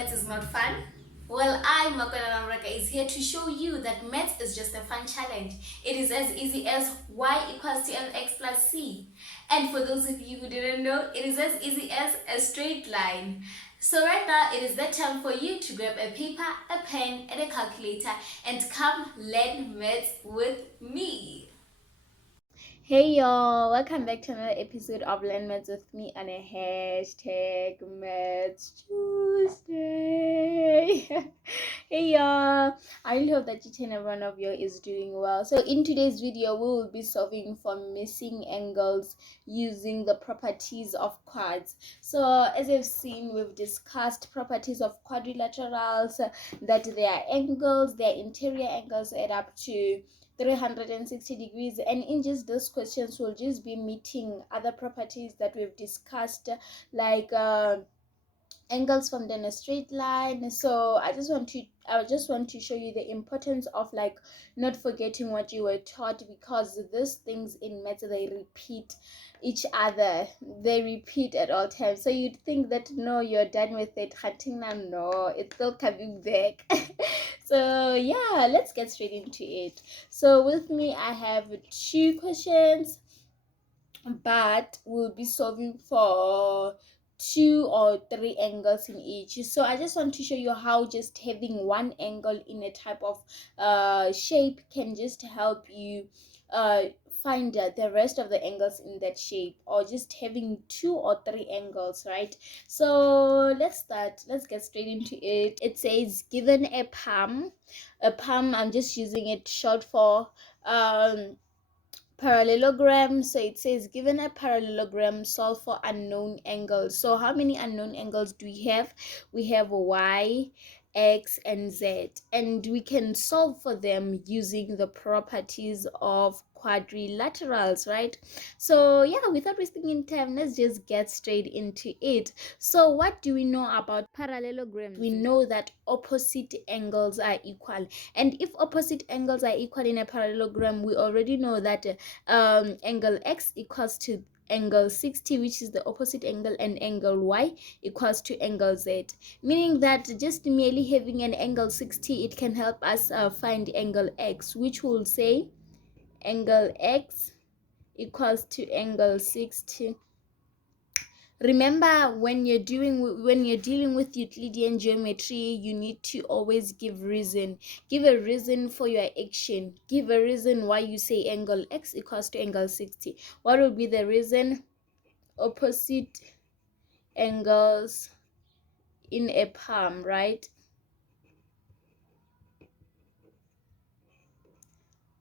maths is not fun? Well, I, Makwena, is here to show you that maths is just a fun challenge. It is as easy as y equals to mx plus c. And for those of you who didn't know, it is as easy as a straight line. So right now, it is the time for you to grab a paper, a pen, and a calculator and come learn maths with me. Hey y'all, welcome back to another episode of Learn Maths with me on a hashtag Maths Tuesday. Hey y'all, I really hope that each and every one of you is doing well. So in today's video, we will be solving for missing angles using the properties of quads. So as you've seen, we've discussed properties of quadrilaterals, that their angles, their interior angles add up to 360 degrees, and in just those questions we'll just be meeting other properties that we've discussed, like angles formed in a straight line. So I just want to show you the importance of like not forgetting what you were taught, because these things in maths, they repeat each other, they repeat at all times. So you'd think that no, you're done with it, no, it's still coming back. So yeah, let's get straight into it. So with me I have two questions, but we'll be solving for 2 or 3 angles in each. So I just want to show you how just having one angle in a type of shape can just help you find the rest of the angles in that shape, or just having 2 or 3 angles, right? So let's get straight into it. It says given a palm, I'm just using it short for parallelogram. So it says given a parallelogram, solve for unknown angles. So how many unknown angles do we have? We have y, x, and z, and we can solve for them using the properties of quadrilaterals, right? So yeah, without wasting any time, let's just get straight into it. So what do we know about parallelograms? We know that opposite angles are equal, and if opposite angles are equal in a parallelogram, we already know that angle x equals to angle 60, which is the opposite angle, and angle y equals to angle z, meaning that just merely having an angle 60, it can help us find angle x, which will say angle x equals to angle 60. Remember, when you're dealing with Euclidean geometry, you need to always give reason. Give a reason for your action. Give a reason why you say angle x equals to angle 60. What will be the reason? Opposite angles in a palm, right?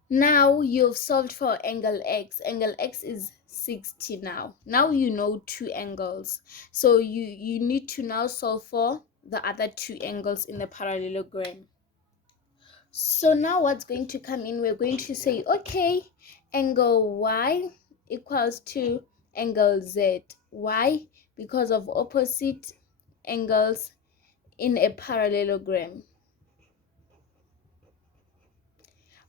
Now you've solved for angle x. Angle x is 60 now. Now you know 2 angles. So you need to now solve for the other 2 angles in the parallelogram. So now what's going to come in? We're going to say, okay, angle y equals to angle z. Why? Because of opposite angles in a parallelogram.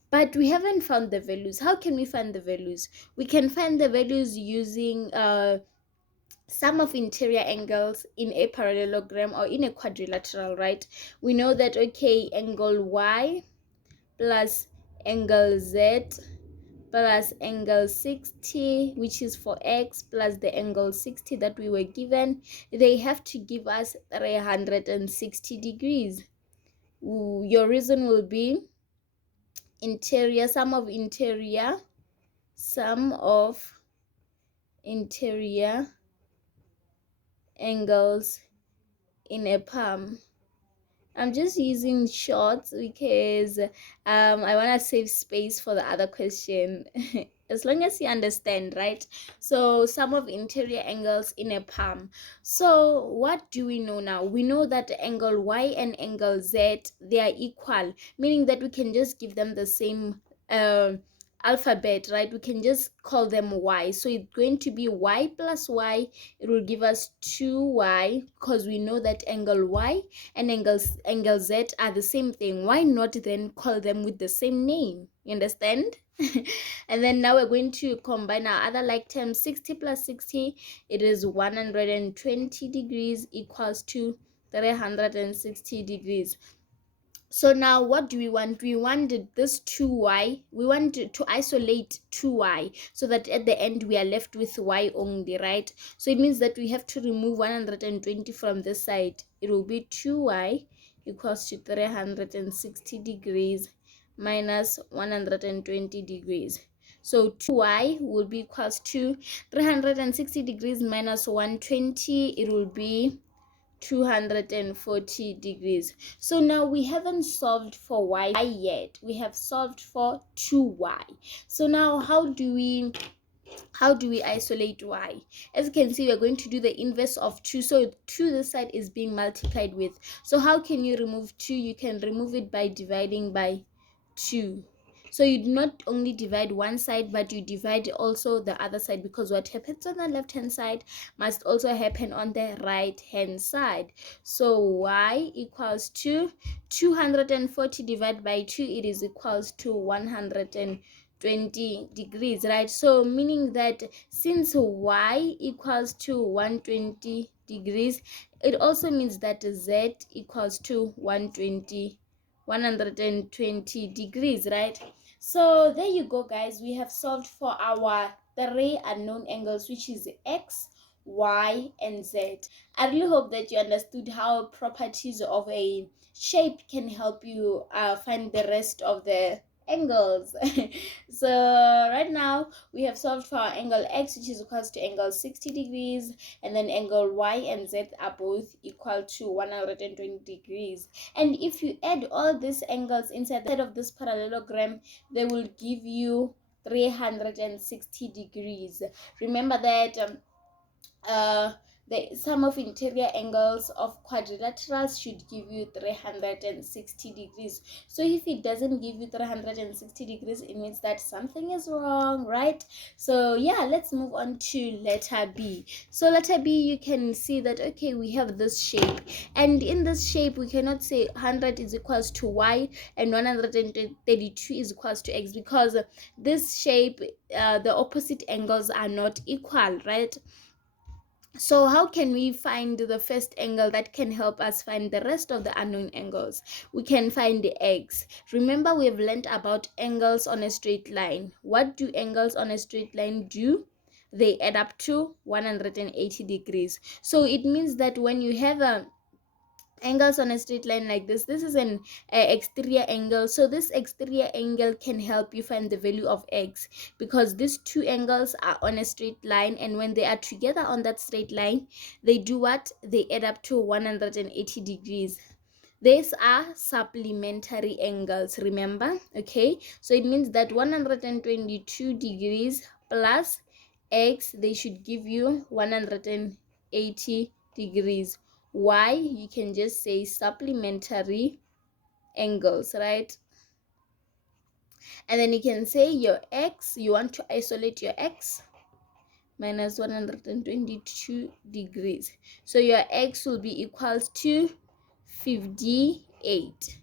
But we haven't found the values. How can we find the values? We can find the values using sum of interior angles in a parallelogram or in a quadrilateral, right? We know that, okay, angle y plus angle z plus angle 60, which is for x, plus the angle 60 that we were given, they have to give us 360 degrees. Your reason will be interior, sum of interior angles in a palm. I'm just using shorts because I want to save space for the other question. As long as you understand, right? So sum of interior angles in a palm. So what do we know now? We know that angle y and angle z, they are equal, meaning that we can just give them the same alphabet, right? We can just call them y. So it's going to be y plus y. It will give us 2y, because we know that angle y and angle z are the same thing. Why not then call them with the same name? You understand? And then now we're going to combine our other like terms. 60 plus 60, it is 120 degrees equals to 360 degrees. So now what do we want? We wanted this 2y. We want to isolate 2y so that at the end we are left with y only, right? So it means that we have to remove 120 from this side. It will be 2y equals to 360 degrees minus 120 degrees. So 2y will be equals to 360 degrees minus 120. It will be 240 degrees. So now we haven't solved for y yet. We have solved for 2y. So now how do we isolate y? As you can see, we're going to do the inverse of 2. So 2 this side is being multiplied with. So how can you remove 2? You can remove it by dividing by 2. So you do not only divide one side, but you divide also the other side, because what happens on the left hand side must also happen on the right hand side. So y equals to 240 divided by 2, it is equals to 120 degrees, right? So meaning that since y equals to 120 degrees, it also means that z equals to 120 degrees, right? So there you go, guys. We have solved for our 3 unknown angles, which is x, y, and z. I really hope that you understood how properties of a shape can help you find the rest of the angles. So right now we have solved for our angle x, which is equals to angle 60 degrees, and then angle y and z are both equal to 120 degrees. And if you add all these angles inside of this parallelogram, they will give you 360 degrees. Remember that the sum of interior angles of quadrilaterals should give you 360 degrees. So if it doesn't give you 360 degrees, it means that something is wrong, right? So yeah, let's move on to letter B. So letter B, you can see that, okay, we have this shape, and in this shape we cannot say 100 is equals to y and 132 is equals to x, because this shape, the opposite angles are not equal, right? So how can we find the first angle that can help us find the rest of the unknown angles? We can find the x. Remember, we've learned about angles on a straight line. What do angles on a straight line do? They add up to 180 degrees. So it means that when you have angles on a straight line like this is an exterior angle. So this exterior angle can help you find the value of x, because these two angles are on a straight line, and when they are together on that straight line, they do what? They add up to 180 degrees. These are supplementary angles, remember? Okay, so it means that 122 degrees plus x, they should give you 180 degrees. Why? You can just say supplementary angles, right? And then you can say your x, you want to isolate your x, minus 122 degrees. So your x will be equals to 58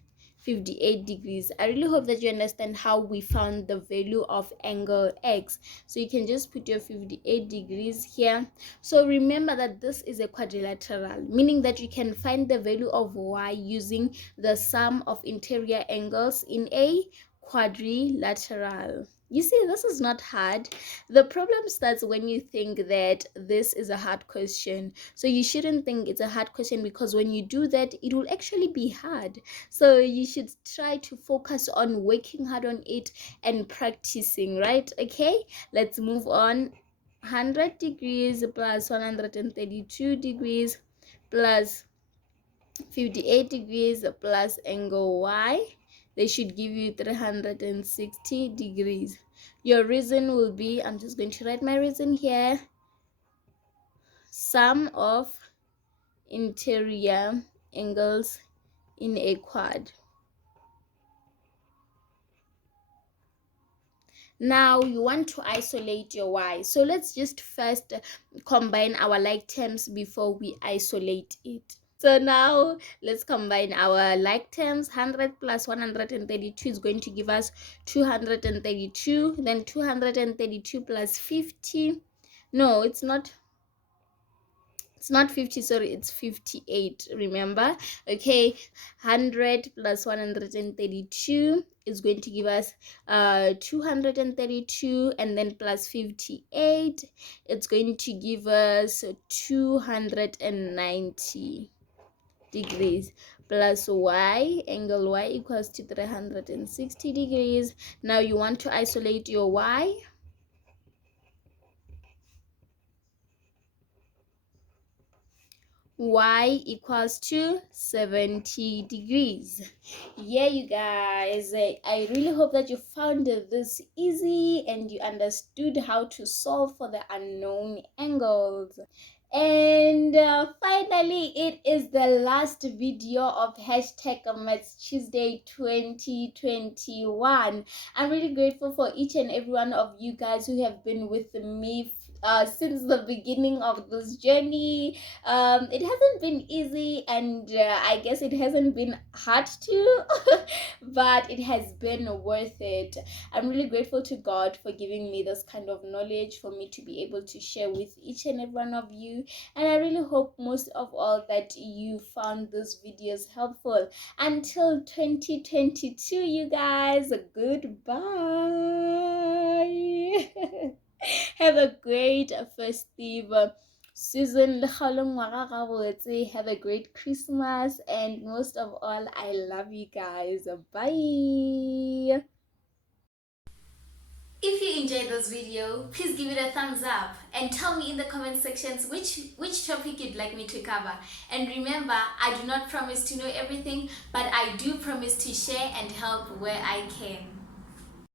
degrees. I really hope that you understand how we found the value of angle x. So you can just put your 58 degrees here. So remember that this is a quadrilateral, meaning that you can find the value of y using the sum of interior angles in a quadrilateral. You see, this is not hard. The problem starts when you think that this is a hard question. So you shouldn't think it's a hard question, because when you do that, it will actually be hard. So you should try to focus on working hard on it and practicing, right? Okay, let's move on. 100 degrees plus 132 degrees plus 58 degrees plus angle y, they should give you 360 degrees. Your reason will be, I'm just going to write my reason here, sum of interior angles in a quad. Now you want to isolate your y. So let's just first combine our like terms before we isolate it. So now let's combine our like terms. 100 plus 132 is going to give us 232. Then 232 plus 50. No, it's not It's not 50, sorry, it's 58, remember? Okay, 100 plus 132 is going to give us 232, and then plus 58, it's going to give us 290 degrees, plus y, angle y equals to 360 degrees. Now you want to isolate your y. Y equals to 70 degrees. Yeah, you guys, I really hope that you found this easy and you understood how to solve for the unknown angles. And finally, it is the last video of hashtag Maths Tuesday 2021. I'm really grateful for each and every one of you guys who have been with me since the beginning of this journey. It hasn't been easy, and I guess it hasn't been hard too, but it has been worth it. I'm really grateful to God for giving me this kind of knowledge for me to be able to share with each and every one of you. And I really hope most of all that you found these videos helpful. Until 2022, you guys, goodbye. Have a great festive season. Have a great Christmas, and most of all, I love you guys. Bye. If you enjoyed this video, please give it a thumbs up and tell me in the comment sections which topic you'd like me to cover. And remember, I do not promise to know everything, but I do promise to share and help where I can.